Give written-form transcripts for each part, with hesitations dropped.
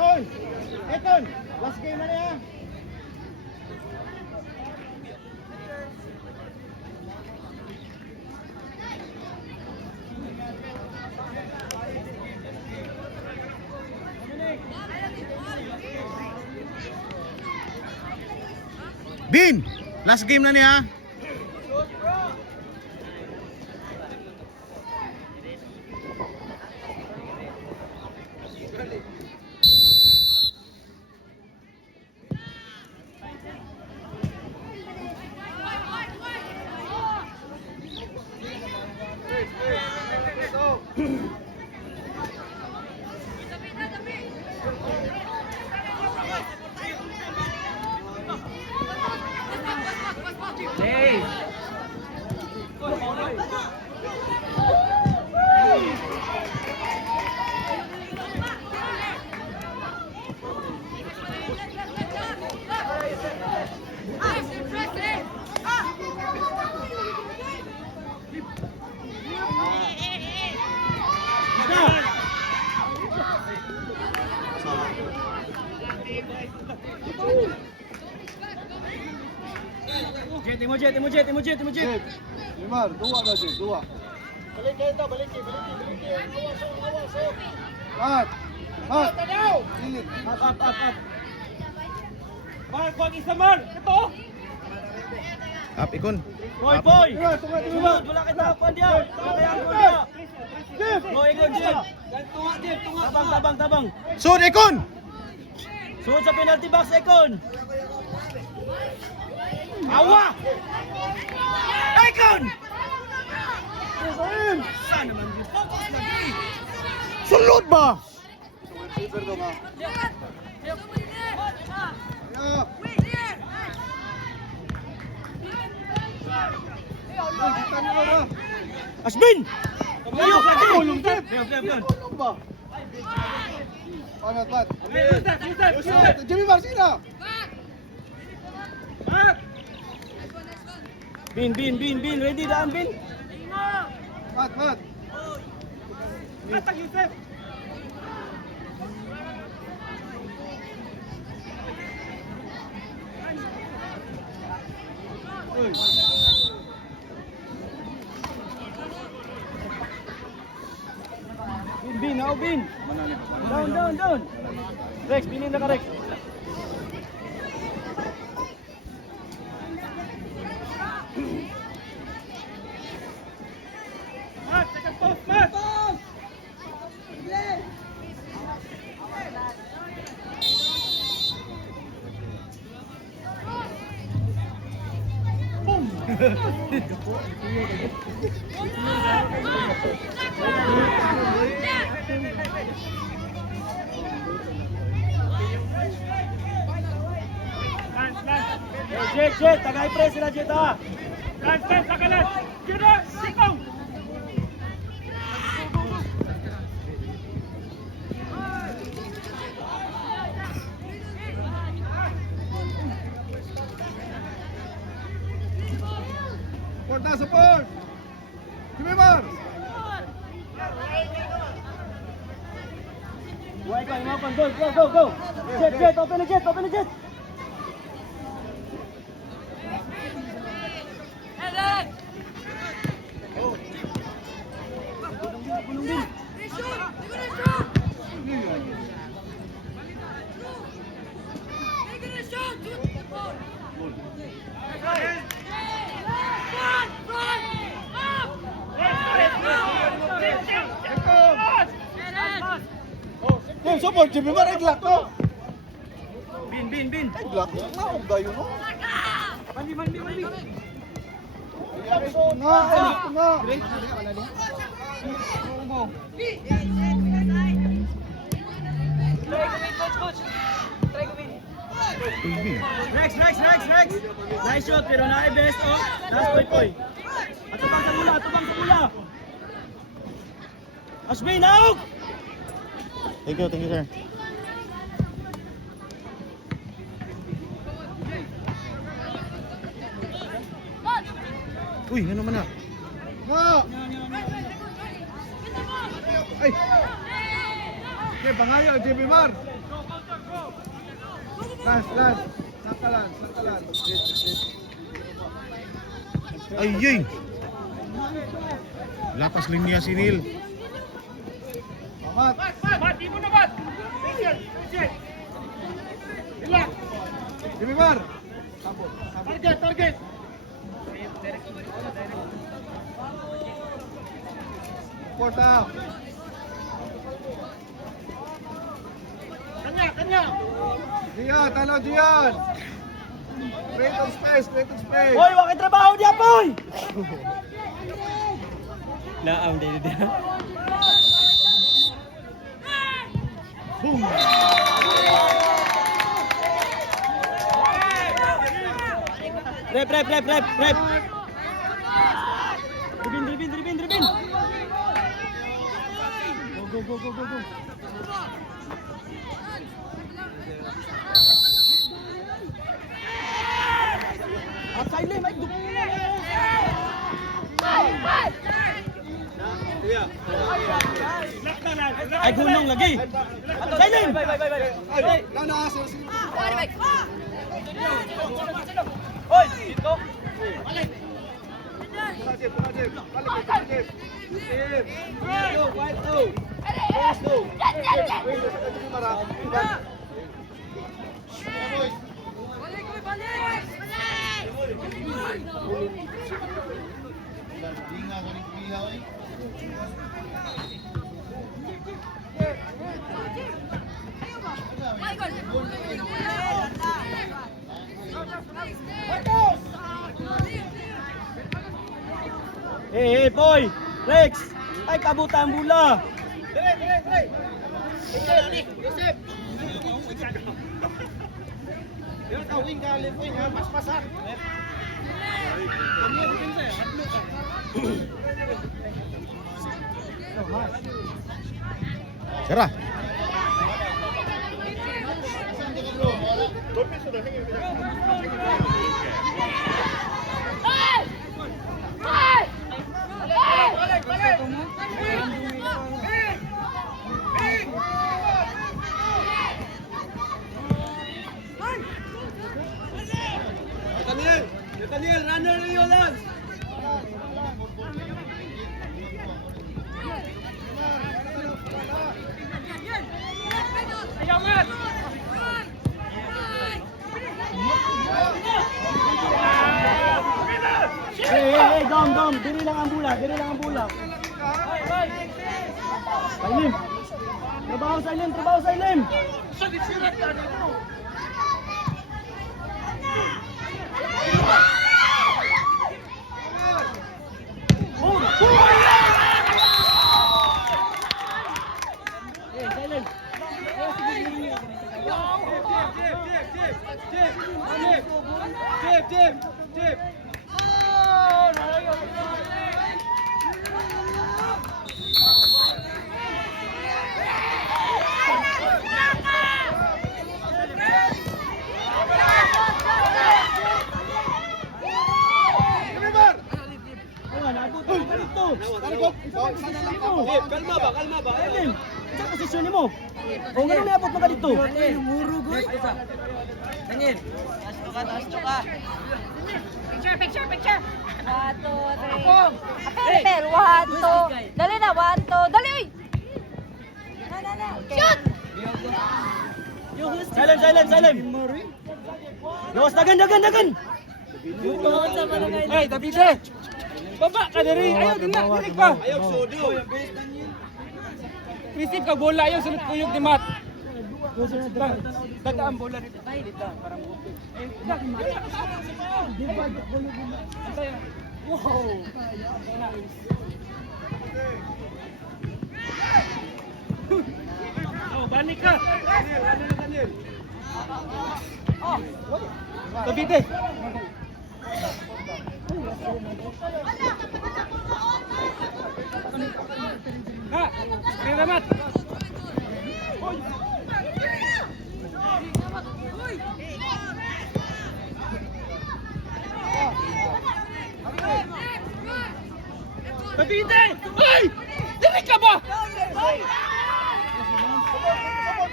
Ekon! Ekon! Last game na niya. Bin! Last game na niya. Hey! Jet. Limar, dua na Jet, dua. Balik kayo ito, balik kayo. Awas. Mat! Ilit. Up. Mark, wag isa Mark! Ito! Up, Ikon. Boy! Sunod! Wala kita kapuan diya! Kaya ko diya! Go, Ikon, Jim! Tunga! Tabang! Sud, Ikon! Sunod sa penalty box, Ikon! Awa! Ikon! Saan naman yun? Focus lagi! Sulod ba? Silver daw nga. Asbin! Ayok! Tulong, Jet! Yan! Tulong ba? Pat. Yusef! Jimmy Marcina! Bin! Ready daan, Bin? Pat. Atang Yusef! Bin! Down! Rex, binin na ka, Rex! Mat! Second post, Mat! Jet, tagay-press sila, Jet, ha? Lance, takalan! Jet, sikong! Support! Jimmy Mar! Buhay ka, imapan, go! Jet, open the jet! Support Jimmy Mar, iglak to! Bin! Iglak to? Naog dayo, no? Mandi! Nga! Rex! Nice shot, pero na-best, oh! Last point. Atubang sa mula! Asbin, out! Thank you, sir. Uy, ano man na? Nga! Ay! Okay, pangayo, Jimmy Mar! Last. Sakalan. Ay. Lapas linya si Neil. Mat. Jimmy Bar. Target. Support up. Kanya. Diyan, talo diyan. Create of space. Hoy, wakit trabaho niya, boy! Naam din dia. Boom. Rep. Dribin. Go. Outside lane, Mike. Ay, gunong lagi. Outside lane. Ay, lanas. Hoy, dito. Balik. Hey, boy. Rex. Ay, kabutan bola. Sarah. Nathaniel, runner na yun lang. Hey, dom. Diri lang ang bola. Salim. Trabaho Salim. Jim. Kalma ba? Salim. Sa posisyon mo. O ngano niabot mo ka dito? Murugod. Daniel. Taas ka. Picture. 1, 2, 3. Ako, Rebel. 1, 2. Dali na, 1, 2. Dali! Shoot! Salim. Lawas dagan. Hey, Davide. Baba ka diri. Ayaw din na, dili pa. Ayaw sodo. Receive ka bola, ayaw sunod kuyog ni Matt. Daga ang bola dito. Para mo. Wow. Oh, balik ka. Daniel. Davide. Ha, Ramat. Davide! Ay! Dili ka ba?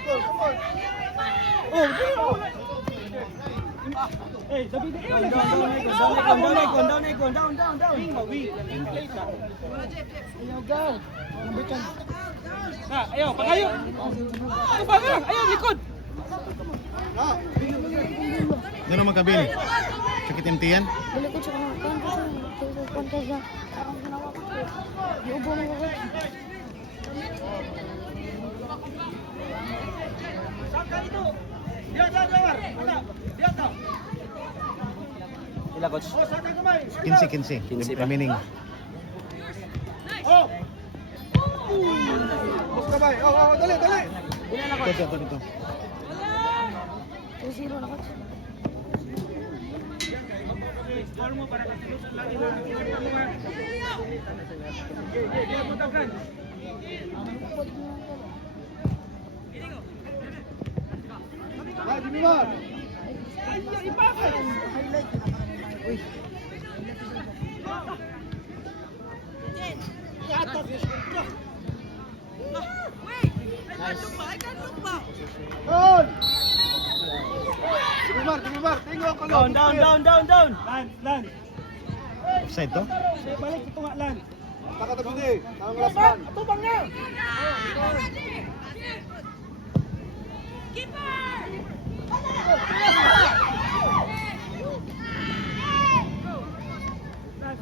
Come on. Oh, hey, David, ayaw, pagayo. Ano ba ka? Ayaw, likod. Ah. Ano magkabil? Sakit imtiyan? Balik ko sa kanang kontes na. Parang ginawa ko. Iubo mo ko. Ila, coach. 15. Remaining. Bus kamay. Oh, dali. Ito. 2-0 na ko. Ay, Jimmy Mar. Down. Jimmy Mar. Tingog ko lang. Down. Lan. Offside to? Say balik ito nga, Lan. Takatabi ni. Ang last man. Tubang na.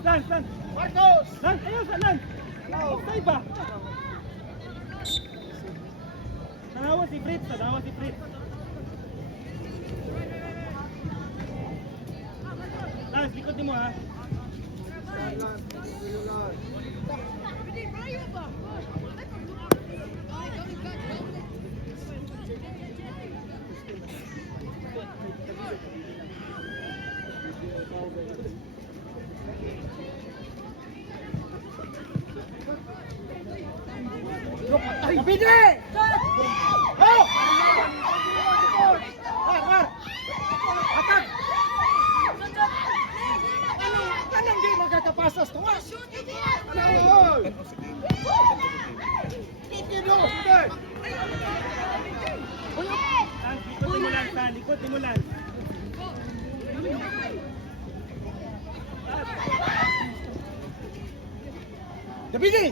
Lan. Marcos. Lan, ayaw sa Lan. Offside ba? Tanawa si Fritz. Lan, likod mo ha. Kapite! Oh! Mar! Atak! Anong di magkakapasas to? Likod mo lang. Kapite!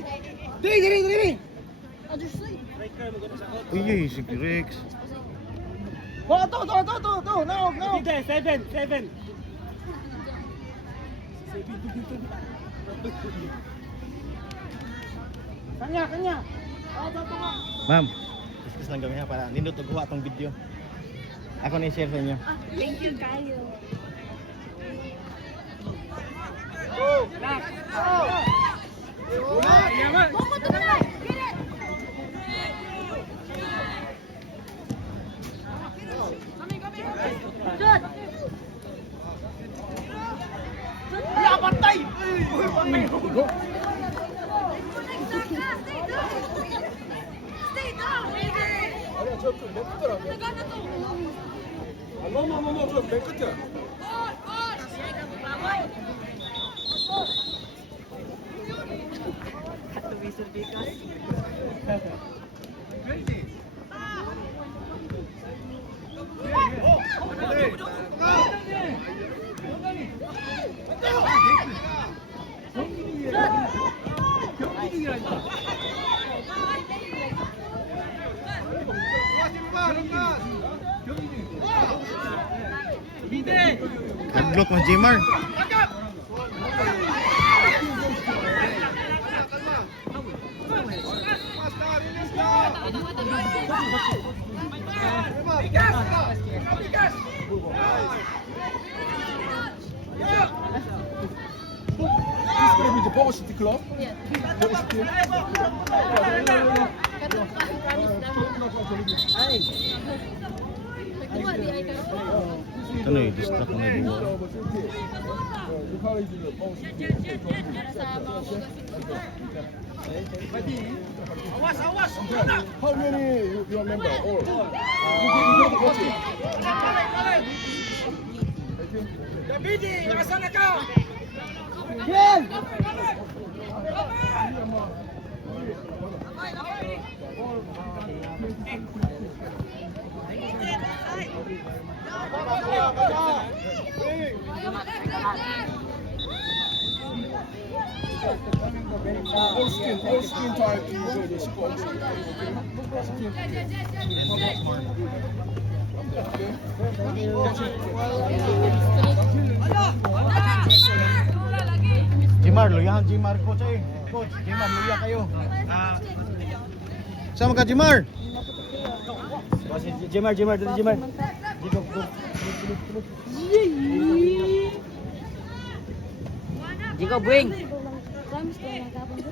Diri! Uy, si Rex. Oh, to. No. Seven. Kanya. Ma'am, discuss lang kami ha para nindot og huwa tong video. Ako na i-share sa inyo. Thank you, kayo. Bukod mo na! Shoot! Lapatay! Stay down! Nag-block mo, Jmar. Ito na i-distract mo na din mo. How many you remember? All. Davidi, nasaan ka? Ken! All skin tight to enjoy this sport. Jimar, luyahan Jimar coach eh. Coach, Jimar, luya kayo. Sama ka Jimar? Jemar, dito Jemar. Dito, go. Jiko, bring. Promise ko nagkapon ko.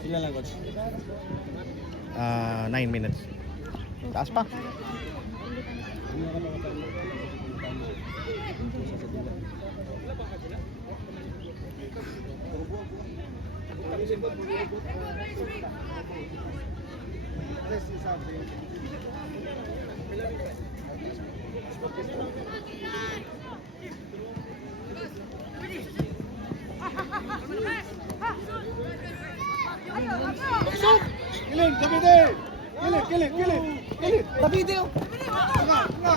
Sila lang coach. 9 minutes. Taas pa. Kiling, Davide! Kiling! Davide! Nga!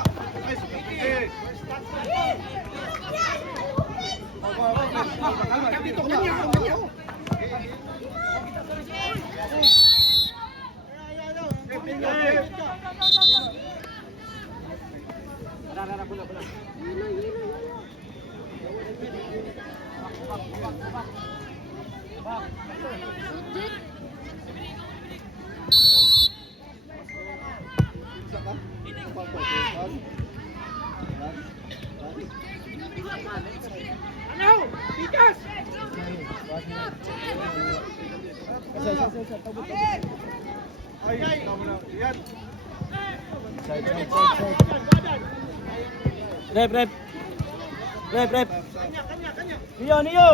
Ay, eh. Ay, kamu na. Yan. Rep. Nio.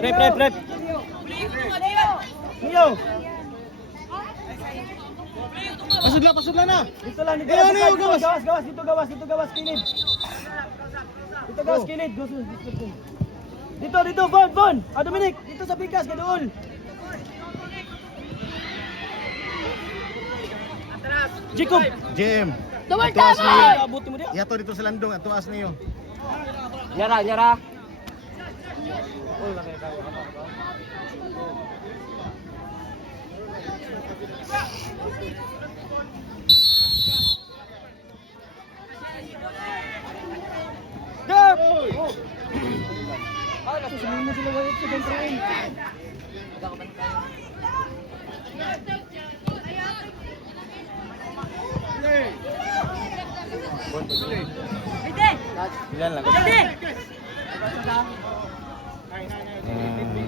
Rep. Nio. Pasudla na. Dito lang, dito. Nio, gawas. Dito gawas, kilid. Dito gawas, kilid. Dito, Bon. Dominic, dito sa bigas, gadoon. Jacob. JM. Double Atuas time! niyo. Abuti mo dia. Yato dito sa landong, atuas niyo. Nyara. Dap! Susunod mo sila wait sa kontrain. Ilan lang?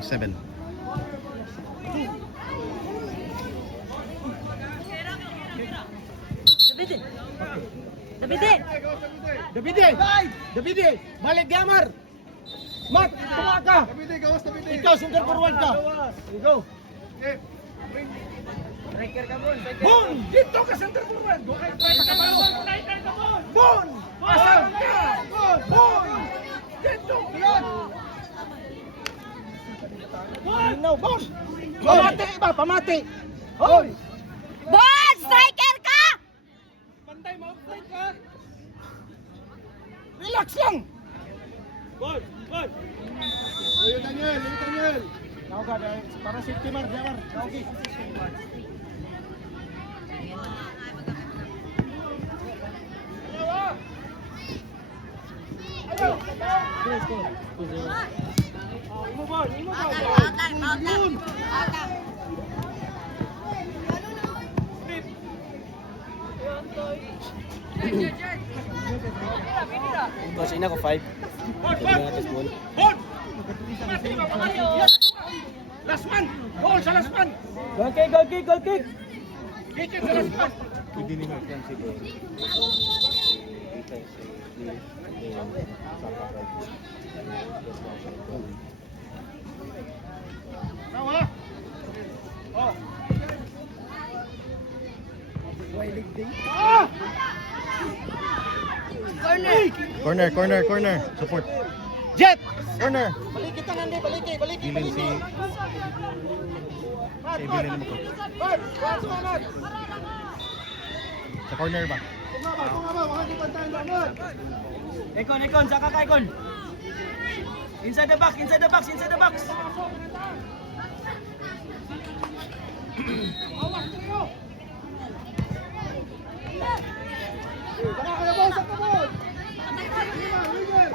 7. Davide! Balik gamar! Mat, tuwa ka! Davide, gawas, Davide. Ikaw, center forward ka! Go! Eh, Bon! Dito ka center forward! Bon! Pasang ka! Bon! Dito! Yan! Bon! Pamati iba! Pamati! Hoy! Bon! Striker ka! Pantay mo! Ka! Relax lang! Bon! Ayo Daniel. Now ka, para safety man, Jamar. Okay. Kasi ina ko 5. Last man! Goal sa last man! Goal kick! Kick sa last man! Hindi ni Mark yan siguro. Tawa. Oh. Corner. Support. Jet! Corner. Balik kita nanti, balik. Bilin si... Si Bilin mo ko. Sa corner ba? Tunga ba, baka di pantayan banget. Ikon, saka ka Ikon. Inside the box. Baka kaya boss, ako boss. Leader.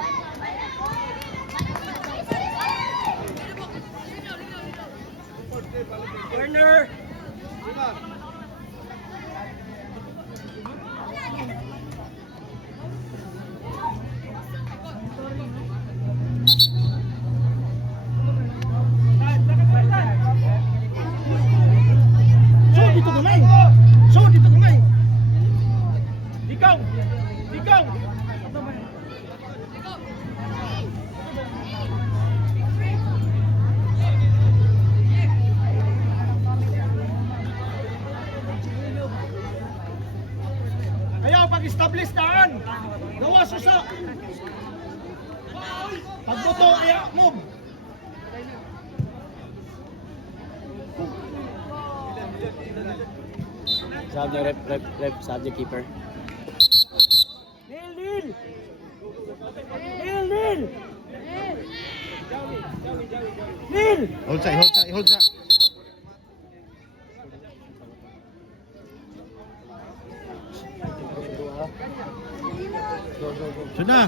Corner. Shoot dito kamay. Ikaw. Ayaw pag-establish taan. Gawa susa. Pagbuto, ayaw, move. Subject keeper. Nil. Hold sa. Sudah.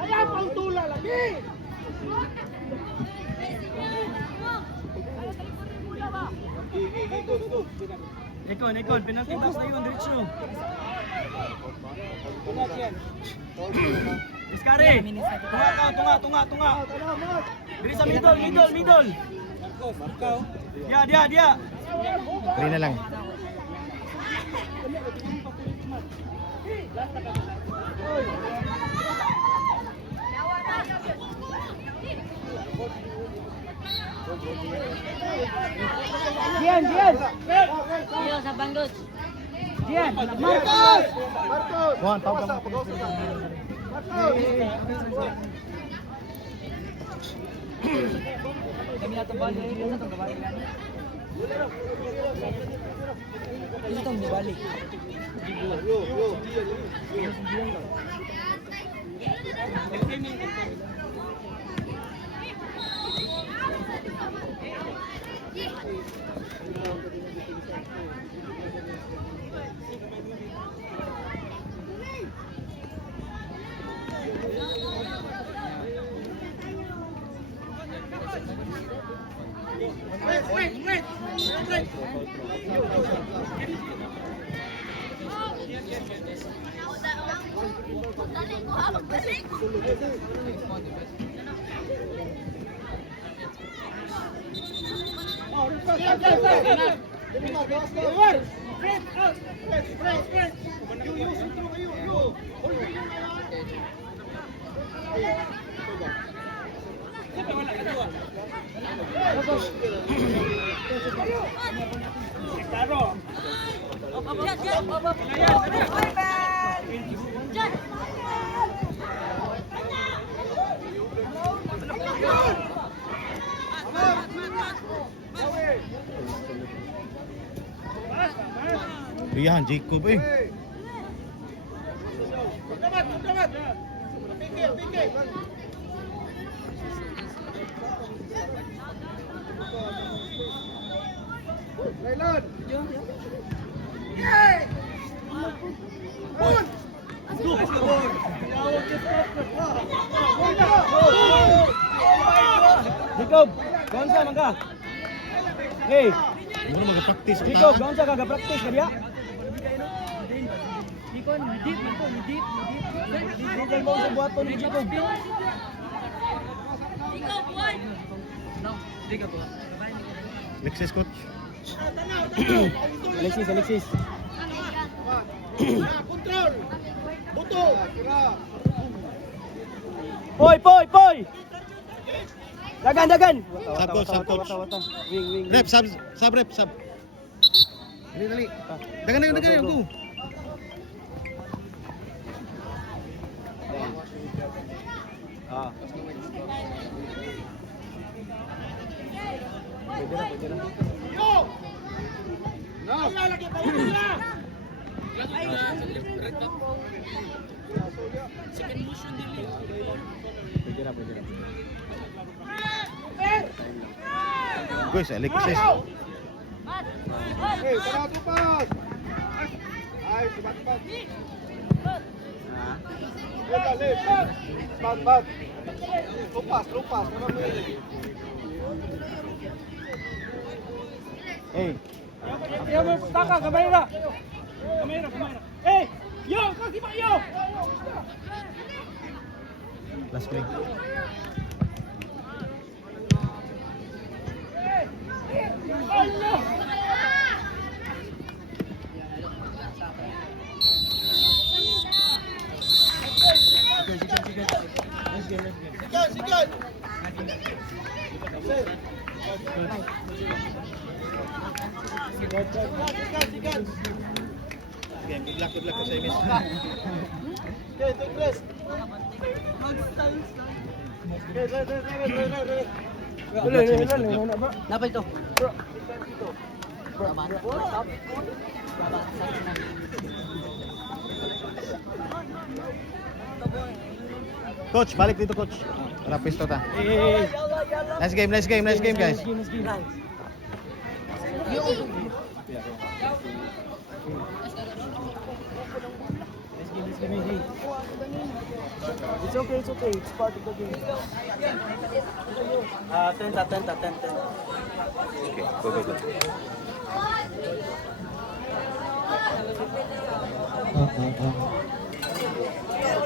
Ayaw pang tula lagi. Ikon, penalty box na yun, diretso. Iskari. Tunga. Diri sa middle. Dia. Kali na lang. Dian. Iyo sa bandot. Dian. Marcos. Juan, tawag ka. Kami na itong balik. Ito itong balik. Rihan, Jacob eh. Lailan. Jacob, gonsa man ka. Hey, Muna mag-practice. Jacob, gonsa ka ga-practice ka diya? Deep. Dito mo sa buhaton ni Jacob. Alexis, coach. Alexis. Control. Buto! Tira! Poy! Dagan! Sub coach, sub coach. Wing. Rep, sub rep, sub. Dali. Dagan, go. Ah. Pwede na. Pwede na. Guys, Alexis. Hey, sarado pas! Ay, subat-bat. Bat. Lupas. Hey, Kamera. Hey! Yo! Kasi ba yo? last play. Sikat! Sikat! Okay, good luck sa imis. Okay, take rest. Napa ito? Coach, balik dito coach. Rapis to ta. Nice game guys. It's okay. It's part of the game. 10. Okay, go. Okay.